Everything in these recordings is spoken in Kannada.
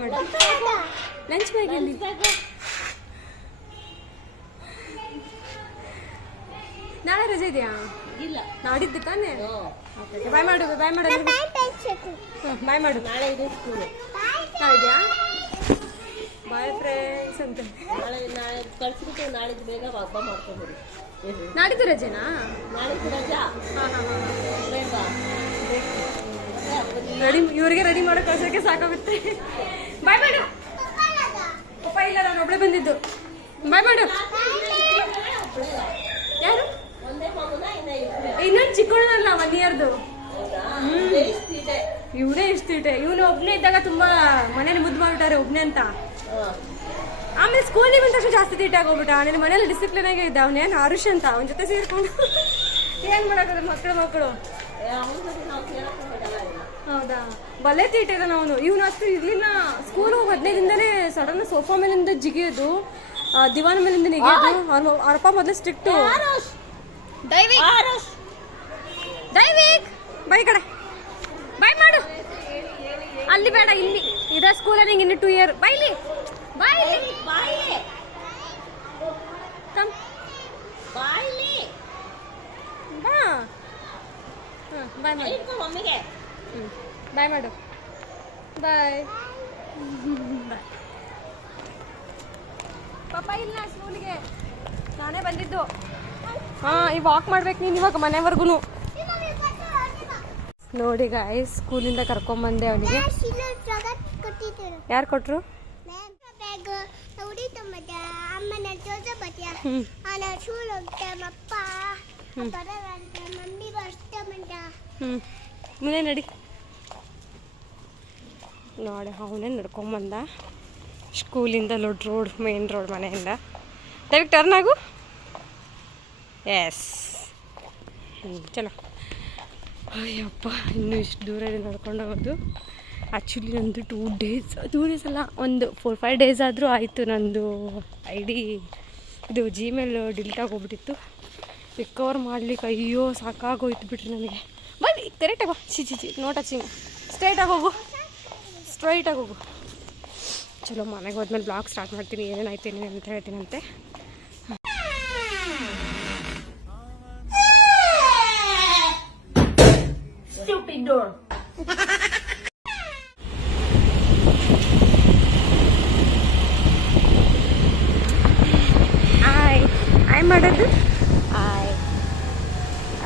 ಬಾಯ್ ಮಾಡು. ಲಂಚ್ ಬ್ಯಾಗ್ ಎಲ್ಲಿ ನಾಳೆ ರಜೆ ಇದೆಯಾ? ಇಲ್ಲ. ನಾಡಿದ್ದು ತಾನೇ? ಬಾಯ್ ಮಾಡು ಬಾಯ್ ಮಾಡು ಬಾಯ್ ಮಾಡು. ನಾಳೆ ಇದೆ ಸ್ಕೂಲು ನಾಳೆ ಇದೆಯಾ? ಬಾಯ್ ಫ್ರೆಂಡ್ಸ್ ಅಂತ. ನಾಳೆ ನಾಳೆ ಕಳ್ಸಿಬಿಟ್ಟು ನಾಳಿದ್ದು ಬೇಗ ಹಬ್ಬ ಮಾಡ್ಕೊಂಬಿಡಿ ನಾಡಿದ್ದು ರಜೆನಾ? ನಾಳಿದ್ದು ರಜಾ? ಹಾಂ ಹಾಂ ಹಾಂ. ರೆಡಿ ಇವರಿಗೆ ರೆಡಿ ಮಾಡೋ ಕಳ್ಸೋಕೆ ಸಾಕಾಗುತ್ತೆ. ಬಾಯ್ ಮಾಡು. ಪಪ್ಪ ಇಲ್ಲ ನಾನು ಒಬ್ಳೆ ಬಂದಿದ್ದು. ಬಾಯ್ ಮಾಡು. ಯಾರು? ಇನ್ನೊಂದು ಚಿಕ್ಕವನಲ್ಲ ಒನ್ ಇಯರ್ದು ಇವನೇ ಇಷ್ಟು ಇಟ್ಟೆ ಇವನು ಒಬ್ಬನೇ ಇದ್ದಾಗ ತುಂಬಾ ಮನೇಲಿ ಮುದ್ದು ಮಾಡ್ಬಿಟ್ಟಾರೆ ಒಬ್ಬನೇ ಅಂತ. ಆಮೇಲೆ ಸ್ಕೂಲಿಗೆ ಬಂದ ತಕ್ಷಣ ಜಾಸ್ತಿ ತೀಟ್ ಆಗೋಗ್ಬಿಟ್ಟ. ನಿನ್ನ ಮನೇಲಿ ಡಿಸಿಪ್ಲಿನ್ ಆಗೇ ಇದ್ದ. ಅವನೇನು ಆರುಷ್ ಅಂತ. ಅವನ ಜೊತೆ ಸೇರ್ಕೊಂಡು. ಏನ್ ಮಾಡಕ್ಕಾಗ ಮಕ್ಕಳು ಮಕ್ಕಳು ಹೌದಾ? ಬಲೆ ತೀಟಿದಾನ ಅವನು. ಇವನು ಅಷ್ಟು ಇರ್ಲಿಲ್ಲ. ಸ್ಕೂಲ್ ಹೋಗಿ ಹದಿನೈದಿಂದನೇ ಸಡನ್ ಸೋಫಾ ಮೇಲಿಂದ ಜಿಗಿಯೋದು ದಿವಾನ ಮೇಲಿಂದ ನೆಗೆಯೋದು ಅವ್ರ ಅಪ್ಪ ಮೊದಲು ಸ್ಟ್ರಿಕ್ಟು ದೈವಿಕ್? ಬೈ ಕಡೆ. ಬೈ ಮಾಡು. ಅಲ್ಲಿ ಬೇಡ ಇಲ್ಲಿ. ಇದೇ ಸ್ಕೂಲ್ ನಿಂಗೆ ಇನ್ನು ಟೂ ಇಯರ್ ಬೈಲಿ. ಬಾಯ್ಲಿ ಬಾಯಿಲಿ ತಮ್. ಬೈಲಿ ಬಾ ಹಾಂ ಬಾಯ್ ಮಾಡಿ. ಮಮ್ಮಿಗೆ. ಹ್ಞೂ ಬಾಯ್ ಮಾಡು. ಬಾಯ್ ಬಾಯ್ ಪಾಪ ಇಲ್ಲ ಸ್ಕೂಲಿಗೆ? ನಾನೇ ಬಂದಿದ್ದು. ಹಾಂ ಈ ವಾಕ್ ಮಾಡ್ಬೇಕು ನೀನು ಇವಾಗ ಮನೆವರೆಗೂ ನೋಡಿ ಗಾಯ್ ಸ್ಕೂಲಿಂದ ಕರ್ಕೊಂಬಂದೆ ಅವನಿಗೆ. ಯಾರು ಕೊಟ್ರು? ಹ್ಞೂ ಮುಂದೆ ನಡಿ. ನೋಡಿ, ಅವನೇ ನಡ್ಕೊಂಬಂದ ಸ್ಕೂಲಿಂದ ಲೊಡ್ ರೋಡ್ ಮೇನ್ ರೋಡ್ ಮನೆಯಿಂದ. ದಯವಿಟ್ಟು ಟರ್ನ್ ಆಗು? ಎಸ್ ಚಲೋ. ಅಯ್ಯಪ್ಪ, ಇನ್ನೂ ಇಷ್ಟು ದೂರ ನಡ್ಕೊಂಡು ಹೋಗೋದು. ಆ್ಯಕ್ಚುಲಿ ನಂದು ಟೂ ಡೇಸ್ ಟೂ ಡೇಸ್ ಅಲ್ಲ, ಒಂದು ಫೋರ್ ಫೈವ್ ಡೇಸ್ ಆದರೂ ಆಯಿತು ನಂದು ಐ ಡಿ ಇದು ಜಿಮೇಲ್ ಡಿಲೀಟ್ ಆಗೋಗ್ಬಿಟ್ಟಿತ್ತು. ರಿಕವರ್ ಮಾಡ್ಲಿಕ್ಕೆ ಅಯ್ಯೋ ಸಾಕಾಗೋಯ್ತು ಬಿಟ್ರಿ ನನಗೆ. ಬನ್ನಿ ಕರೆಕ್ಟಾಗಿ ಚಿ ಚಿ ಚಿ ನೋ ಟಚಿಂಗ್ ಸ್ಟ್ರೈಟಾಗಿ ಹೋಗು. ಸ್ಟ್ರೈಟಾಗಿ ಹೋಗು. ಚಲೋ ಮನೆಗೆ ಹೋದ್ಮೇಲೆ ಬ್ಲಾಗ್ ಸ್ಟಾರ್ಟ್ ಮಾಡ್ತೀನಿ ಏನೇನಾಯ್ತು ಏನೇನು ಅಂತ ಹೇಳ್ತೀನಂತೆ ಆಯ್ ಆಯ್ ಮಾಡೋದು ಆಯ್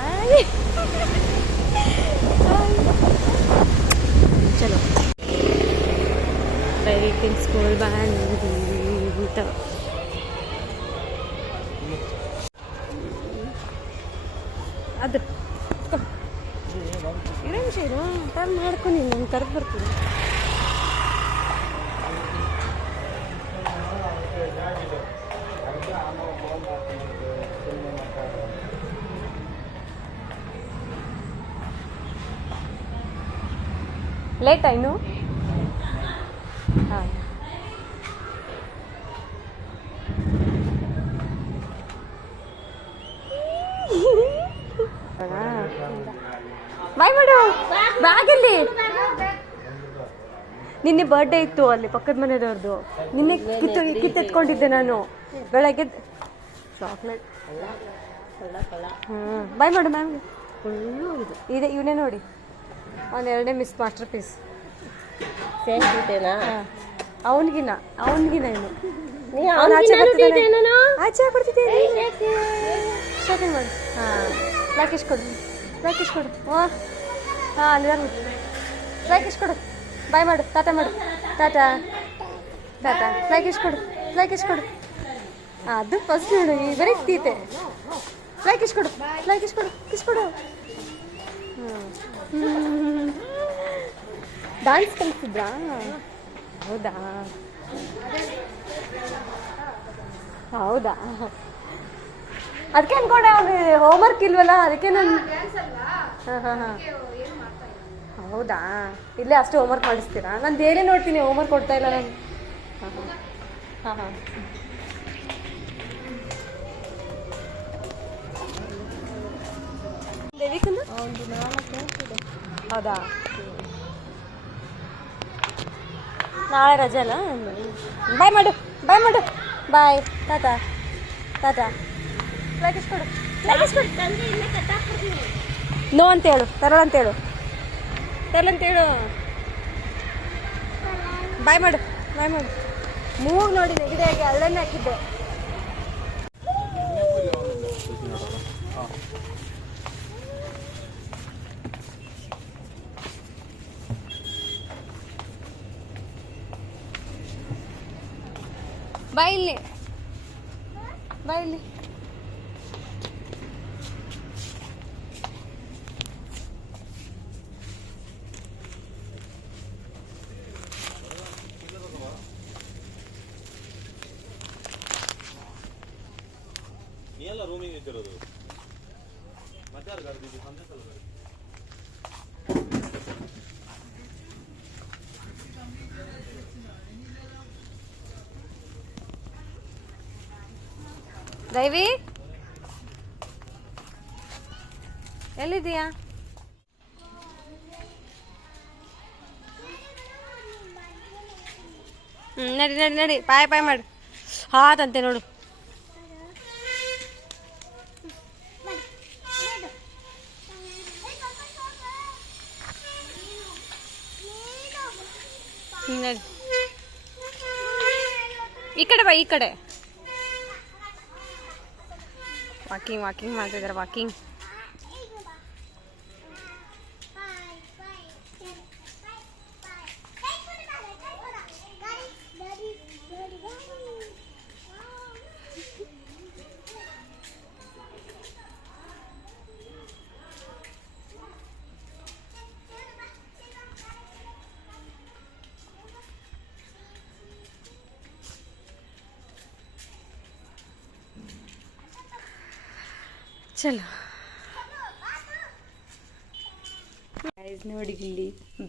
ಆಯ್ ಚಲೋ ದಯವಿಟ್ಟು ಸ್ಕೂಲ್ ಬಂದಿತ ಅದು ಇರೋ ನಿಮಿಷ ಇರು ಟರ್ನ್ ಮಾಡ್ಕೊಂಡು ನಾನು ಕರೆದು ಬರ್ತೀನಿ ಲೇಟಾ ಇನ್ನು ಬಾಯ್ ಮಾಡು ಬ್ಯಾಗಲ್ಲಿ ನಿನ್ನೆ ಬರ್ಡೇ ಇತ್ತು ಅಲ್ಲಿ ಪಕ್ಕದ ಮನೆಯವ್ರದ್ದು. ನಿನ್ನೆ ಕಿತ್ತು ಕಿತ್ತೆತ್ಕೊಂಡಿದ್ದೆ ನಾನು. ಬೆಳಗ್ಗೆ ಚಾಕ್ಲೇಟ್ ಹ್ಞೂ ಬಾಯ್ ಮಾಡು ಮ್ಯಾಮ್ ಇದೆ, ಇವನೇ ನೋಡಿ. ಎರಡನೇ ಮಿಸ್ ಮಾಸ್ಟರ್ ಪೀಸ್ ಸೇಮ್ ಬಿಟ್ಟೇನಾ ಅವನಿಗಿನ ಅವನಿಗಿನ ಇನ್ನು. ಆಚೆ ಬರ್ತಿದ್ದಾನೆ. ಶಾಪಿಂಗ್ ಮಾಡು. ಹಾಂ. ರಾಕೇಶ್ ಕೊಡು. ರಾಕೇಶ್ ಕೊಡು. ಹಾಂ ಹಾಂ ನಿಧಾನ ರಾಕೇಶ್ ಕೊಡು. ಬಾಯ್ ಮಾಡು. ಟಾಟಾ ಮಾಡು. ಟಾಟಾ ಟಾಟಾ ರಾಕೇಶ್ ಕೊಡು. ರಾಕೇಶ್ ಕೊಡು. ಅದು ಫಸ್ಟ್ ನೋಡು. ಈ ಬರೀ ತೀತೆ ರಾಕೇಶ್ ಕೊಡು. ರಾಕೇಶ್ ಕೊಡು. ಕಿಸ್ ಕೊಡು. ಡಾನ್ಸ್ ಕಲಿಸಿದ್ರಾ? ಹೌದಾ? ಹೌದಾ? ಅದಕ್ಕೆ ಅನ್ಕೊಂಡೆ ಹೋಮ್ ಹೋಮ್ವರ್ಕ್ ಇಲ್ವಲ್ಲ ಅದಕ್ಕೆ ನಾನು ಹಾಂ ಹಾಂ ಹಾಂ. ಹೌದಾ? ಇಲ್ಲೇ ಅಷ್ಟು ಹೋಮ್ವರ್ಕ್ ಮಾಡಿಸ್ತೀರಾ? ನಾನು ಬೇರೆ ನೋಡ್ತೀನಿ ಹೋಮ್ವರ್ಕ್ ಕೊಡ್ತಾ ಇಲ್ಲ ನಾನು. ಹಾಂ ಹಾಂ. ಹಾಂ ಹಾಂ ದೇವಿಕಂದು ಒಂದು ನಾಲ್ಕು ಇದೆ ಹೌದಾ? ನಾಳೆ ರಜೆ ಅಲ್ಲ? ಬಾಯ್ ಮಾಡು ಬಾಯ್ ಮಾಡು. ಬಾಯ್ ಟಾಟಾ ಟಾಟಾ ಲಗೇಜ್ ಕೊಡು. ಲಗೇಜ್ ಕೊಡು. ನೋ ಅಂತ ಹೇಳು, ತರಳ ಅಂತ ಹೇಳು. ತರಲ್ಲ ಅಂತ ಹೇಳು. ಬಾಯ್ ಮಾಡು ಬಾಯ್ ಮಾಡು. ಮೂಗ್ ನೋಡಿ ನೆಗಡಿಯಾಗಿ ಅಲ್ಲನ್ನೇ ಹಾಕಿದ್ದೆ ಬಾಯ್ ಇಲ್ಲಿ ಬಾಯ್ ಇಲ್ಲಿ. ಎಲ್ಲ ರೂಮಿಗೆ ಇದ್ದಿರೋದು ಮತ್ತೆ ಯಾರು ಕರೆದಿದ್ದು ಸಂದೇಶ ದೈವಿ ಎಲ್ಲಿದ್ದೀಯಾ? ಹ್ಞೂ ನಡಿ ನಡಿ ನಡಿ. ಪಾಯ್ ಪಾಯ್ ಮಾಡು. ಹಾತಂತೆ ನೋಡು. ನಡಿ. ಈ ಕಡೆ ಬಾ, ಈ ಕಡೆ. ವಾಕಿಂಗ್ ವಾಕಿಂಗ್ ಮಾಡ್ತಿದ್ದಾರೆ ವಾಕಿಂಗ್ ಚಲೋ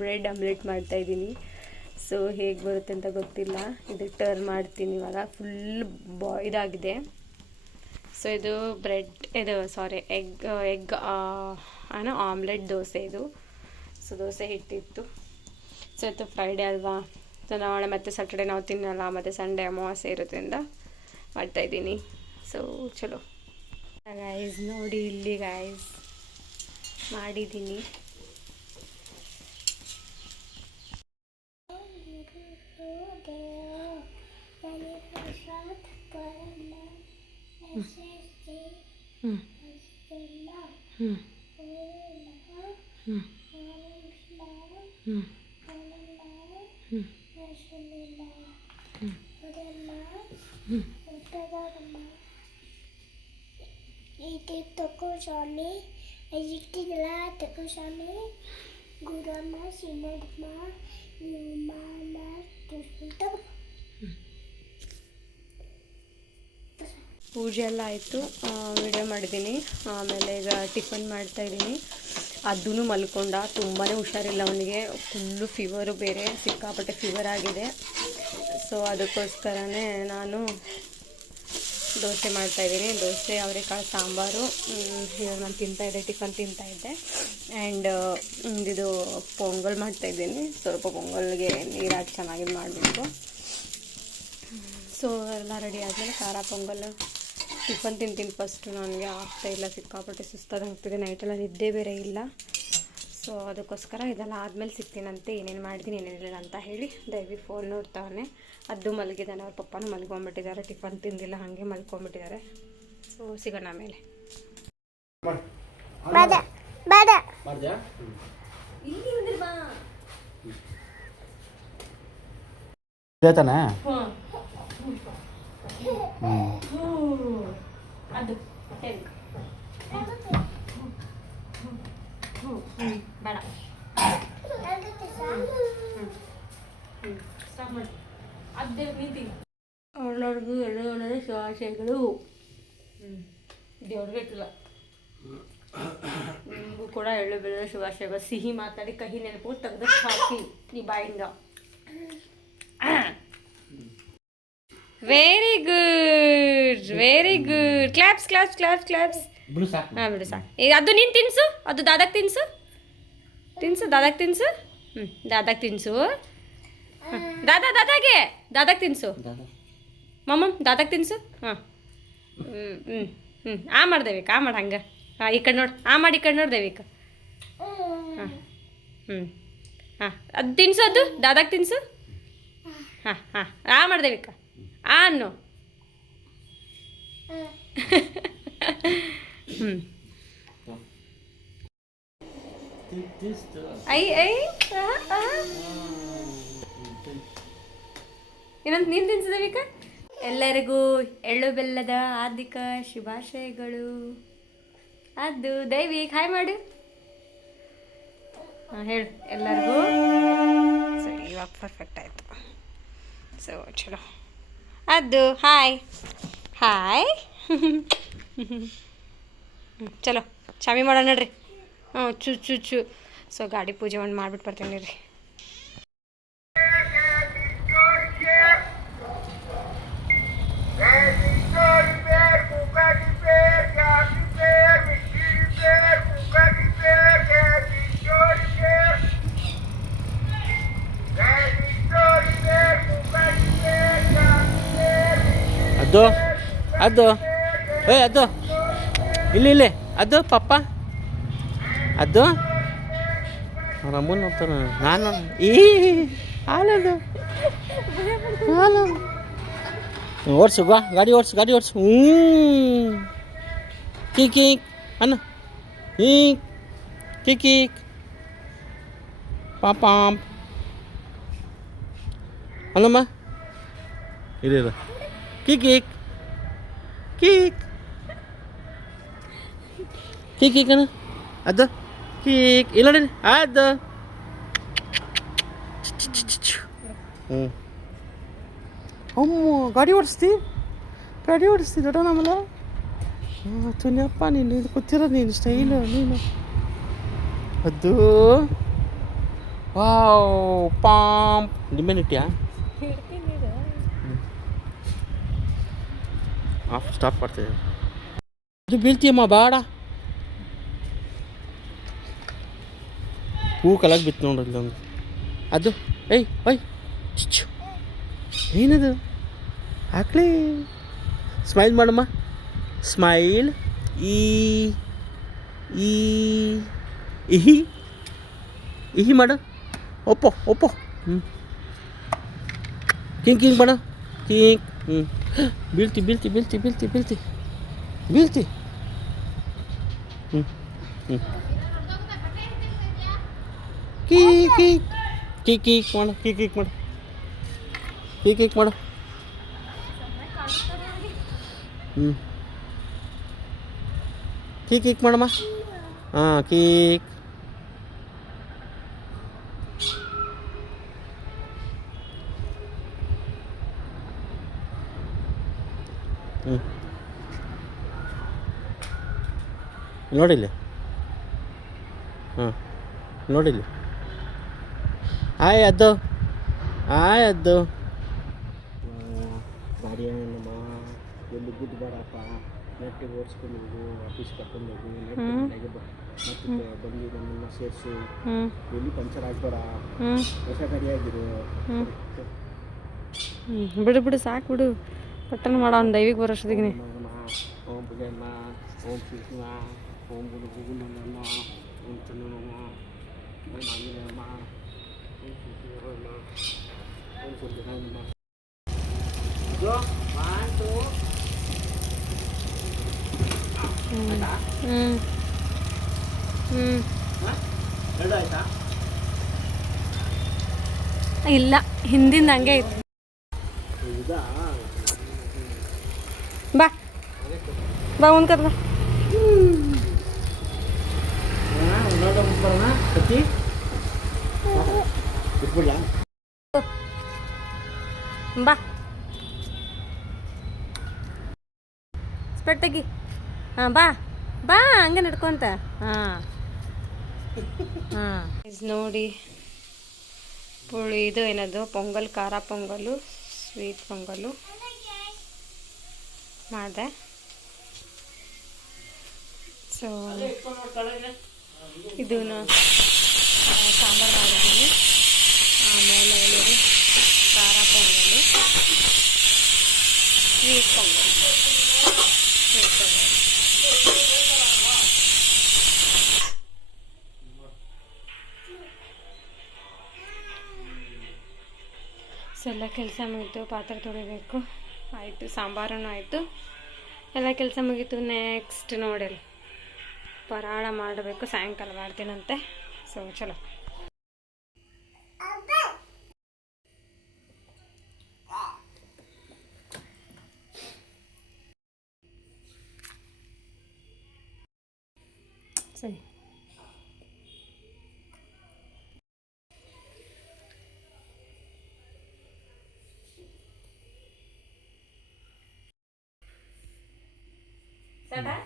ಬ್ರೆಡ್ ಆಮ್ಲೆಟ್ ಮಾಡ್ತಾ ಇದ್ದೀನಿ. ಸೊ ಹೇಗೆ ಬರುತ್ತೆ ಅಂತ ಗೊತ್ತಿಲ್ಲ. ಇದು ಟರ್ನ್ ಮಾಡ್ತೀನಿ ಇವಾಗ. ಫುಲ್ ಬಾ ಇದಾಗಿದೆ ಸೊ ಇದು ಬ್ರೆಡ್ ಇದು ಸಾರಿ ಎಗ್ ಎಗ್ ಏನೋ ಆಮ್ಲೆಟ್ ದೋಸೆ ಇದು. ಸೊ ದೋಸೆ ಹಿಟ್ಟಿತ್ತು. ಸೊ ಇತ್ತು ಫ್ರೈಡೇ ಅಲ್ವಾ? ಸೊ ನಾಳೆ ಮತ್ತೆ ಸ್ಯಾಟರ್ಡೆ ನಾವು ತಿನ್ನಲ್ಲ. ಮತ್ತು ಸಂಡೇ ಅಮಾವಾಸ್ಯೆ ಇರೋದ್ರಿಂದ ಮಾಡ್ತಾಯಿದ್ದೀನಿ ಸೊ ಚಲೋ. ಗೈಸ್ ನೋಡಿ ಇಲ್ಲಿ ಗೈಸ್ ಮಾಡಿದ್ದೀನಿ. ಹ್ಞೂ ಹ್ಞೂ ಹ್ಞೂ ಹ್ಞೂ ಹ್ಞೂ ಇದು ತಗೋ ಪೂಜೆ ಎಲ್ಲ ಆಯಿತು. ವಿಡಿಯೋ ಮಾಡಿದ್ದೀನಿ ಆಮೇಲೆ ಈಗ ಟಿಫನ್ ಮಾಡ್ತಾ ಇದ್ದೀನಿ ಅದೂ ಮಲ್ಕೊಂಡ. ತುಂಬಾ ಹುಷಾರಿಲ್ಲ ಅವನಿಗೆ. ಫುಲ್ಲು ಫೀವರು ಬೇರೆ. ಸಿಕ್ಕಾಪಟ್ಟೆ ಫೀವರ್ ಆಗಿದೆ. ಸೊ ಅದಕ್ಕೋಸ್ಕರನೇ ನಾನು ದೋಸೆ ಮಾಡ್ತಾಯಿದ್ದೀನಿ ದೋಸೆ, ಅವರೆಕಾಳು, ಸಾಂಬಾರು ಇವಾಗ ನಾನು ತಿಂತಾಯಿದ್ದೆ ಟಿಫನ್ ತಿಂತಾಯಿದ್ದೆ ಆ್ಯಂಡ್ ಇದು ಪೊಂಗಲ್ ಮಾಡ್ತಾಯಿದ್ದೀನಿ ಸ್ವಲ್ಪ ಪೊಂಗಲ್ಗೆ ನೀರು ಹಾಕಿ ಚೆನ್ನಾಗಿ ಮಾಡಬೇಕು ಸೊ ಎಲ್ಲ ರೆಡಿ ಆದಮೇಲೆ ಖಾರ ಪೊಂಗಲ್ ಟಿಫನ್ ತಿಂತೀನಿ ಫಸ್ಟು ನನಗೆ ಆಗ್ತಾಯಿಲ್ಲ ಸಿಕ್ಕಾಪಟ್ಟೆ ಸುಸ್ತಾಗ್ತಿದೆ ನೈಟೆಲ್ಲ ನಿದ್ದೆ ಬೇರೆ ಇಲ್ಲ. ಸೊ ಅದಕ್ಕೋಸ್ಕರ ಇದೆಲ್ಲ ಆದಮೇಲೆ ಸಿಗ್ತೀನಂತೆ. ಏನೇನು ಮಾಡಿದ್ದೀನಿ ಏನೇನಿಲ್ಲ ಅಂತ ಹೇಳಿ ದಯವಿ ಫೋನ್ ನೋಡ್ತಾನೆ ಅದು ಮಲಗಿದ್ದಾನೆ ಅವ್ರ ಪಪ್ಪನೂ ಮಲ್ಕೊಂಡ್ಬಿಟ್ಟಿದ್ದಾರೆ ಟಿಫನ್ ತಿಂದಿಲ್ಲ ಹಾಗೆ ಮಲ್ಕೊಂಬಿಟ್ಟಿದ್ದಾರೆ ಸೊ ಸಿಗೋಣ ಆಮೇಲೆ. ಬೇಡ. ನೀತಿ ಅವಳವ್ರಿಗೂ ಎಳ್ಳು ಶುಭಾಶಯಗಳು ದೇವ್ರಿಗೆ ಇಟ್ಟಿಲ್ಲ. ನಿಮಗೂ ಕೂಡ ಎಳ್ಳು ಬೆಳ್ಳುಳ್ಳಿ ಶುಭಾಶಯಗಳು ಸಿಹಿ ಮಾತಾಡಿ ಕಹಿ ನೆನಪು ತೆಗೆದು ಹಾಕಿ ಈ ಬಾಯಿಂದ. Very good very good claps claps claps claps ಹಾಂ ಬಿಡು ಸಾಕು. ಈಗ ಅದು ನೀನು ತಿನ್ಸು? ಅದು ದಾದಾಗ ತಿನ್ಸು? ತಿನ್ಸು ದಾದಾಗ ತಿನ್ಸು? ಹ್ಞೂ ದಾದಾಗ ತಿನ್ಸು. ದಾದಾ ದಾದಾಗೆ? ದಾದಾಗ ತಿನ್ಸು. ಮಮ್ಮ ದಾದಾಗ ತಿನ್ಸು? ಹಾಂ. ಹ್ಞೂ ಹ್ಞೂ ಹ್ಞೂ ಆ ಮಾಡ್ದೇವಿಕ ಆ ಮಾಡಿ ಹಂಗೆ. ಹಾಂ ಈ ಕಡೆ ನೋಡಿ. ಆ ಮಾಡಿ ಈ ಕಡೆ ನೋಡ್ದೇವಿಕ ಹಾಂ. ಹ್ಞೂ ಹಾಂ. ಅದು ತಿನ್ಸು ಅದು? ದಾದಾಗ ತಿನ್ಸು? ಹಾಂ ಹಾಂ. ಆ ಮಾಡ್ದೇವಿಕ ಆ ಅನ್ನು. ಹ್ಞೂ ಐ ಐ ಇನ್ನೊಂದು ನೀನು ತಿನ್ಸಿದವೀಕ ಎಲ್ಲರಿಗೂ ಎಳ್ಳು ಬೆಲ್ಲದ ಹಾರ್ದಿಕ ಶುಭಾಶಯಗಳು. ಅದು ದೈವಿ, ಹಾಯ್ ಮಾಡು. ಹಾಂ, ಹೇಳು, ಎಲ್ಲರಿಗೂ. ಸರಿ, ಇವಾಗ ಪರ್ಫೆಕ್ಟ್ ಆಯಿತು. ಸೊ ಚಲೋ. ಅದು, ಹಾಯ್. ಹಾಯ್. ಚಲೋ ಚಾಮಿ ಮಾಡೋಣ ನೋಡ್ರಿ. ಹ್ಞೂ ಚು ಚು ಚು. ಸೊ ಗಾಡಿ ಪೂಜೆ ಒಂದು ಮಾಡ್ಬಿಟ್ಟು ಬರ್ತೀನಿ ರೀ ಅದು ಅದು, ಏ, ಅದು. ಇಲ್ಲಿ ಇಲ್ಲಿ. ಅದು ಪಪ್ಪ ಅದು. ರಮೂನ್ ನೋಡ್ತಾನೆ. ನಾನು, ಈ ಹಾಲದು ಹಾಲು. ಓಡಿಸು, ಬಾ. ಗಾಡಿ ಓಡಿಸು ಗಾಡಿ ಓಡಿಸು. ಹ್ಞೂ. ಕೀಕ್ ಕೀಕ್. ಅನ್ನ. ಈ ಕೀಕ್ ಕೀಕ್. ಪಾಪಾಂ. ಅಲ್ಲಮ್ಮ. ಇದೆ ಕಿಕ್ ಕೀಕ್ ಕೀಕ್ ಕೀಕ್ ಅಣ್ಣ. ಅದು? ಕೀಕ್ ಇಲ್ಲ. ನೋಡಿ ಅದು ಹ್ಞೂ ಅಮ್ಮ ಗಾಡಿ ಓಡಿಸ್ತಿ? ಗಾಡಿ ಓಡಿಸ್ತಿ ದೊಡ್ಡ ನಮ್ಮಲ್ಲ ತುನಿಯಪ್ಪ ನೀನು ಇದು ಕೂತಿರೋದು ನೀನು ಸ್ಟೈಲು ನೀನು. ಅದು? ವಾವ್ ಪಾಮ್ ನಿಂಬೆನಿಟ್ಯಾ ಆಫ್ ಸ್ಟಾಪ್ ಮಾಡ್ತಿದ್ದೆ ಇದು ಬೀಳ್ತೀಯಮ್ಮ ಬೇಡ ಹೂ ಕಲಾಗಿ ಬಿತ್ತು ನೋಡ್ರಿ ಒಂದು ಅದು ಏಯ್ ಓಯ್ ಚಿಚ್ಚು ಏನದು ಹಾಕ್ಲಿ ಸ್ಮೈಲ್ ಮಾಡಮ್ಮ ಸ್ಮೈಲ್ ಈ ಈ ಇಹಿ ಇಹಿ ಮಾಡು ಒಪ್ಪೋ ಒಪ್ಪೋ ಹ್ಞೂ ಕಿಂಗ್ ಕಿಂಗ್ ಮಾಡು ಕಿಂಗ್ ಹ್ಞೂ ಬೀಳ್ತಿ ಬೀಳ್ತಿ ಬೀಳ್ತಿ ಬೀಳ್ತಿ ಬೀಳ್ತಿ ಬೀಳ್ತಿ ಹ್ಞೂ ಹ್ಞೂ ಕೀ ಕೀ ಕೀ ಕೀಕ್ ಮಾಡು ಕೀ ಕೀಕ್ ಮಾಡು ಕೀ ಕೀಕ್ ಮಾಡು ಹ್ಞೂ ಕೀ ಕೀಕ್ ಮಾಡಮ್ಮ ಹಾಂ ಕೀಕ್ ಹ್ಞೂ ನೋಡಿಲ್ಲ ಹಾಂ ನೋಡಿಲ್ಲಿ ಆಯ್ ಅದ್ದು ಆಯ್ ಅದ್ದು ಗಾಡಿ ನಮ್ಮ ಎಲ್ಲಿ ಗುದ್ದು ಬಾರಪ್ಪ ನೆಟ್ಟಿಗೆ ಓಡಿಸ್ಕೊಂಡು ಹೋಗು ಆಫೀಸ್ ಕರ್ಕೊಂಡು ಹೋಗು ನೆಟ್ಟಿಗೆ ಮತ್ತೆ ಬಂದು ನಮ್ಮನ್ನು ಸೇರಿಸು ಎಲ್ಲಿ ಪಂಚರ್ ಆಗ್ಬೇಡ ಹೊಸ ಹ್ಞೂ ಹ್ಞೂ ಬಿಡು ಬಿಡು ಸಾಕು ಬಿಡು ಪಟ್ಟಣ ಮಾಡೋ ಒಂದು ದೈವಿಗೆ ಬರೋಷ್ಟೊತ್ತಿಗೆ ಓಂ ಭುಜಮ್ಮ ಓಂ ಕೃಷ್ಣ ಓಂ ಗುರು ಗುರುನಮ್ಮ ಓಂ ಚಂದ್ರನಮ್ಮ ಓಂ ಆಂಜನೇಯಮ್ಮ ಓಂ ಶಿವಮ್ಮ ಓಂ ಸುಂದರಮ್ಮ ಇದು ಒನ್ ಟು ಹ್ಞೂ ಹ್ಞೂ ಎರಡು ಆಯ್ತಾ ಇಲ್ಲ ಹಿಂದಿಂದ ಹಂಗೆ ಐತಿ ಇದಾ ಬಾ ಬಾ ಮುಂದ್ಕತ್ ಬಾ ನೋಡ ಬರೋಣ ಕತ್ತಿ ಇಟ್ಬಿಡ್ಲಾ ಬಾ. ಸ್ಪೆಟ್ ತೆಗಿ ಹಾಂ ಬಾ. ಬಾ ಹಂಗೆ ನಡ್ಕೊಂತ. ಹಾ. ಹಾಂ. ನೋಡಿ ಪುಳಿ ಇದು ಏನದು? ಪೊಂಗಲ್ ಖಾರ ಪೊಂಗಲು ಸ್ವೀಟ್ ಪೊಂಗಲು. ಮಾಡಿದೆ. ಸೊ ಇದೂ ಸಾಂಬಾರು ಮಾಡಿದ್ದೀನಿ. ಆಮೇಲೆ ನೋಡಿ ಖಾರ ಪೊಂಗಲು ಸ್ವೀಟ್ ಪೊಂಗಲ್ ಸ್ವೀಟ್ ಪೊಂಗಲ್ ಎಲ್ಲ ಕೆಲಸ ಮುಗಿತು, ಪಾತ್ರೆ ತೊಳಿಬೇಕು. ಆಯಿತು ಸಾಂಬಾರೂ ಆಯಿತು. ಎಲ್ಲ ಕೆಲಸ ಮುಗೀತು ನೆಕ್ಸ್ಟ್ ನೋಡಿ ಪರಾಳ ಮಾಡಬೇಕು ಸಾಯಂಕಾಲ ಮಾಡ್ತೀನಂತೆ. ಸೊ ಚಲೋ. ಸರಿ.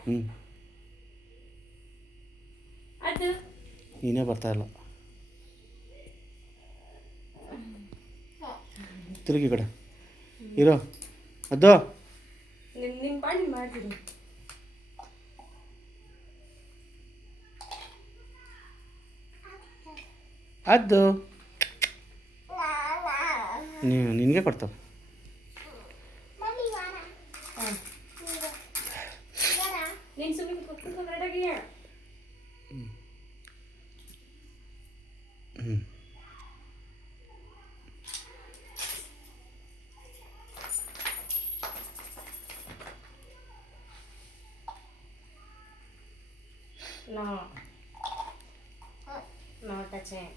ಹ್ಞೂ ನೀನೇ ಬರ್ತಾ ಇಲ್ಲ ತಿರುಗಿ ಕಡೆ. ಇರೋ. ಅದು ಅದು ನೀವು ನಿನಗೆ ಕೊಡ್ತಾವೆ ನೀನು ಸುಮ್ಮನೆ ಕುತ್ಕೊಂಡು ರೆಡಾಗಿ ಹ್ಞೂ No. No touching.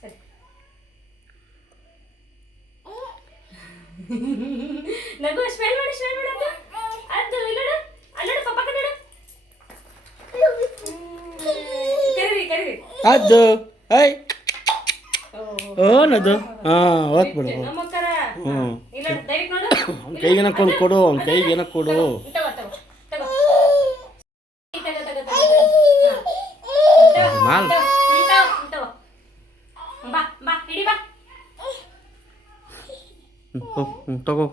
ಸರಿ. ನಗು ಸ್ಮೆಲ್ ಮಾಡಿ ಸ್ಮೆಲ್ ಮಾಡಿ ಅದು ಅದು ಇಲ್ಲಡ ಅಲ್ಲಡು ಪಪ್ಪ ಕನ್ನಡ ಕರೀರಿ ಕರೀರಿ ಅದು ಐ ಓನದು ಹಾಂ ಓದ್ ಬಿಡು ಹ್ಞೂ. ಇಲ್ಲ ದಯವಿಟ್ಟು ನೋಡು. ಅವ್ನ ಕೈಗೆ ಏನೋ ಕೊಡು ಕೊಡು ಅವ್ನ ಕೈಗೆ ಏನೋ ಕೊಡು. ತಗೋ ತಗೋ ತಗೋ ತಗೋ. ತಗೋ ತಗೋ ತಗೋ ಮಾಲ್. ತಗೋ. ಬಾ ಬಾ ಹಿಡಿ ಬಾ. ಹ್ಞೂ ಹೋ- ಹ್ಞೂ ತಗೋ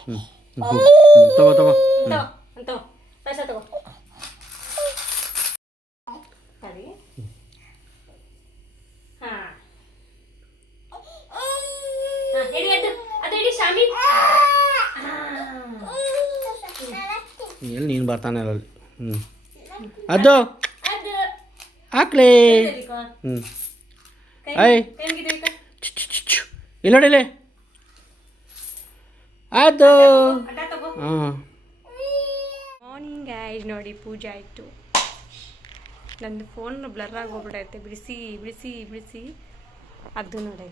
ಹ್ಞೂ ಹ್ಞೂ ತಗೋ ತಗೋ ತಗೋ ತಗೋ ಪೈಸಾ ತಗೋ ಸರಿ ಹಾ ಹಾ ಹಿಡಿ ಅದು ಅದು ಹಿಡಿ ಶಾಮಿ ಎಲ್ಲಿ ನೀನು ಬರ್ತಾನೆ ಇಲ್ಲ ಅಲ್ಲಿ ಹ್ಞೂ ಅದು ಅದು ಹಾಕ್ಲಿ. ಹ್ಞೂ ಐ. ಇಲ್ಲಿ ನೋಡಿಲಿ ಅದು ಹಾಂ. ಮಾರ್ನಿಂಗ್ ಆಯ್ತು ನೋಡಿ ಪೂಜೆ ಆಯಿತು. ನಂದು ಫೋನ್ ಬ್ಲರ್ ಆಗಿ ಹೋಗ್ಬಿಡೈತೆ ಬಿಡಿಸಿ ಬಿಡಿಸಿ ಬಿಡಿಸಿ. ಅದು ನೋಡಿ.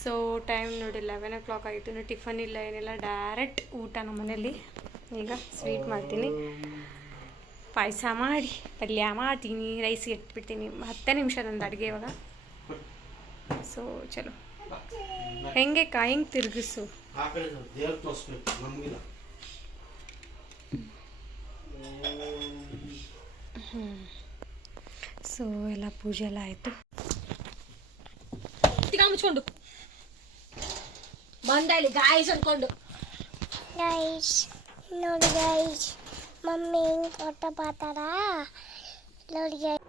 ಸೊ ಟೈಮ್ ನೋಡಿ ಲೆವೆನ್ ಓ ಕ್ಲಾಕ್ ಆಗಿತ್ತು ಟಿಫನ್ ಇಲ್ಲ ಏನಿಲ್ಲ. ಡೈರೆಕ್ಟ್ ಊಟ ನಮ್ಮ ಮನೇಲಿ ಈಗ ಸ್ವೀಟ್ ಮಾಡ್ತೀನಿ. ಪಾಯಸ ಮಾಡಿ ಪಲ್ಯ ಮಾಡ್ತೀನಿ ರೈಸ್ ಇಟ್ಬಿಡ್ತೀನಿ. ಹತ್ತೇ ನಿಮಿಷ ನಂದು ಅಡುಗೆ ಇವಾಗ. ಸೊ ಚಲೋ. ಹೆಂಗೆ ಕಾ ಹೆಂಗೆ ತಿರುಗಿಸು? ಸೊ ಎಲ್ಲ ಪೂಜೆ ಎಲ್ಲ ಆಯಿತು. ಮುಚ್ಕೊಂಡು. ಬಂದ ಇಲ್ಲಿ ಗಾಯಸ್ ಅನ್ಕೊಂಡು. ಗೈಸ್ ನೋಡಿ ಗೈಸ್ ಮಮ್ಮಿ ಹಿಂಗೆ ಫೋಟೋ ಪಾತಾರ ನೋಡಿ guys.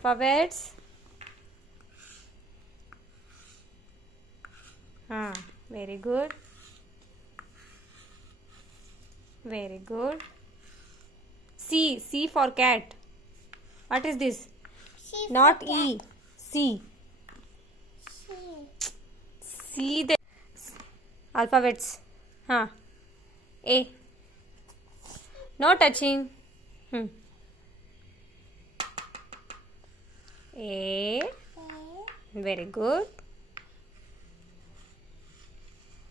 Alphabets. Ah, very good. Very good. C. C for cat. What is this? See Not E. C. C the alphabets. Huh. A. No touching. Hmm. A. Very good.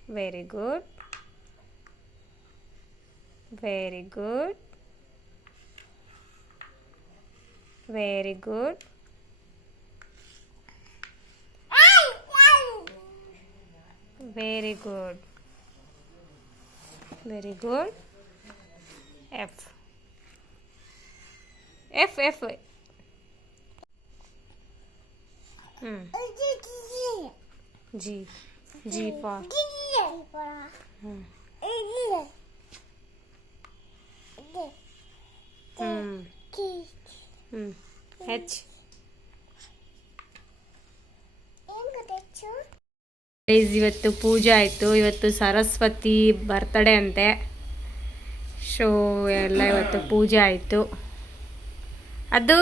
Very good. Very good. Very good. Very good. Very good. F. F, F. G. H. Guys ಇವತ್ತು ಪೂಜೆ ಆಯಿತು. ಇವತ್ತು ಸರಸ್ವತಿ ಬರ್ತಡೇ ಅಂತೆ. ಶೋ ಎಲ್ಲ ಇವತ್ತು ಪೂಜೆ ಆಯಿತು. ಅದು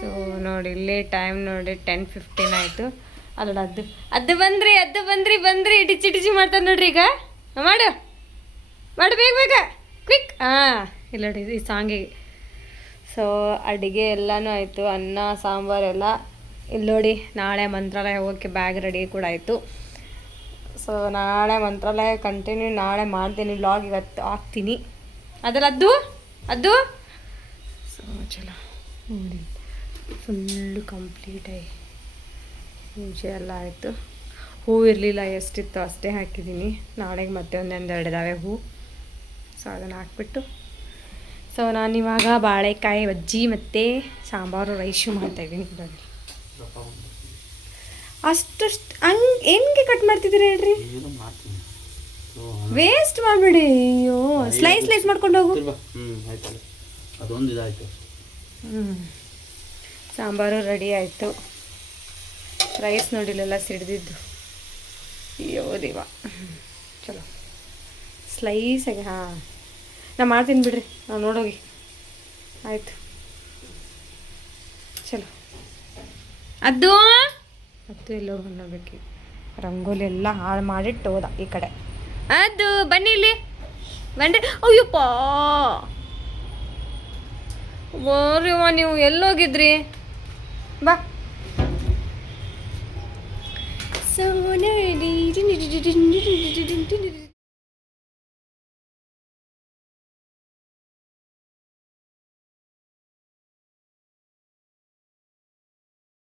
ಸೊ ನೋಡಿ, ಇಲ್ಲಿ ಟೈಮ್ ನೋಡಿ ಟೆನ್ ಫಿಫ್ಟೀನ್ ಆಯಿತು. ಅಲ್ಲ ಅದು ಅದು ಬಂದ್ರಿ ಅದು ಬಂದ್ರಿ ಬಂದ್ರಿ ಡಿಚಿ ಡಿಚಿ ಮಾಡ್ತಾರೆ ನೋಡ್ರಿ ಈಗ. ಮಾಡು. ಮಾಡು, ಬೇಗ ಬೇಗ. ಕ್ವಿಕ್ ಹಾಂ ಇಲ್ಲ ನೋಡಿ, ಈ ಸಾಂಗಿಗೆ ಸೊ ಅಡುಗೆ ಎಲ್ಲನೂ ಆಯಿತು, ಅನ್ನ, ಸಾಂಬಾರು ಎಲ್ಲ. ಇಲ್ಲಿ ನೋಡಿ, ನಾಳೆ ಮಂತ್ರಾಲಯ ಹೋಗೋಕ್ಕೆ ಬ್ಯಾಗ್ ರೆಡಿ ಕೂಡ ಆಯಿತು. ಸೊ ನಾಳೆ ಮಂತ್ರಾಲಯ ಕಂಟಿನ್ಯೂ ನಾಳೆ ಮಾಡ್ತೀನಿ ವ್ಲಾಗ್ ಇವತ್ತು ಹಾಕ್ತೀನಿ. ಅದಲ್ಲ, ಅದು? ಅದು? ಸೊ ಚಲೋ. ನೋಡಿ ಫುಲ್ಲು ಕಂಪ್ಲೀಟಾಗಿ ಪೂಜೆ ಎಲ್ಲ ಆಯಿತು. ಹೂವು ಇರಲಿಲ್ಲ ಎಷ್ಟಿತ್ತು ಅಷ್ಟೇ ಹಾಕಿದ್ದೀನಿ. ನಾಳೆಗೆ ಮತ್ತೆ ಒಂದೊಂದು ಇದಾವೆ ಹೂವು ಸೊ ಅದನ್ನು ಹಾಕ್ಬಿಟ್ಟು. ಸೊ ನಾನಿವಾಗ ಬಾಳೆಕಾಯಿ ಬಜ್ಜಿ ಮತ್ತು ಸಾಂಬಾರು ರೈಸು ಮಾಡ್ತಾಯಿದ್ದೀನಿ ನೋಡಿ ಅಷ್ಟಷ್ಟು ಹಂಗೆ ಹೆಂಗೆ ಕಟ್ ಮಾಡ್ತಿದ್ದೀರಿ ಹೇಳ್ರಿ? ವೇಸ್ಟ್ ಮಾಡಬೇಡಿ. ಅಯ್ಯೋ ಸ್ಲೈಸ್ ಸ್ಲೈಸ್ ಮಾಡ್ಕೊಂಡು ಹೋಗು. ಹ್ಞೂ ಆಯ್ತಲ್ಲ ಅದೊಂದು ಇದಾಯ್ತು ಹ್ಞೂ ಸಾಂಬಾರು ರೆಡಿ ಆಯಿತು. ರೈಸ್ ನೋಡಿಲೆಲ್ಲ ಸಿಡ್ದಿದ್ದು. ಅಯ್ಯೋ ದೇವ. ಚಲೋ. ಸ್ಲೈಸಾಗಿ ಹಾಂ. ನಾ ಮಾಡ್ತೀನಿ ಬಿಡ್ರಿ ನಾವು ನೋಡೋಗಿ. ಆಯಿತು. ಚಲೋ. ಅದು ಅದು ಎಲ್ಲೋ ನೋಡ್ಬೇಕು ರಂಗೋಲಿ ಎಲ್ಲ ಹಾಳು ಮಾಡಿಟ್ಟು ಹೋದ ಈ ಕಡೆ. ಅದು ಬನ್ನಿ ಇಲ್ಲಿ. ಬಂದ್ರೆ ಅಯ್ಯಪ್ಪ! ಓರಿವ ನೀವು ಎಲ್ಲೋಗಿದ್ರಿ? ಬಾ ಸೊ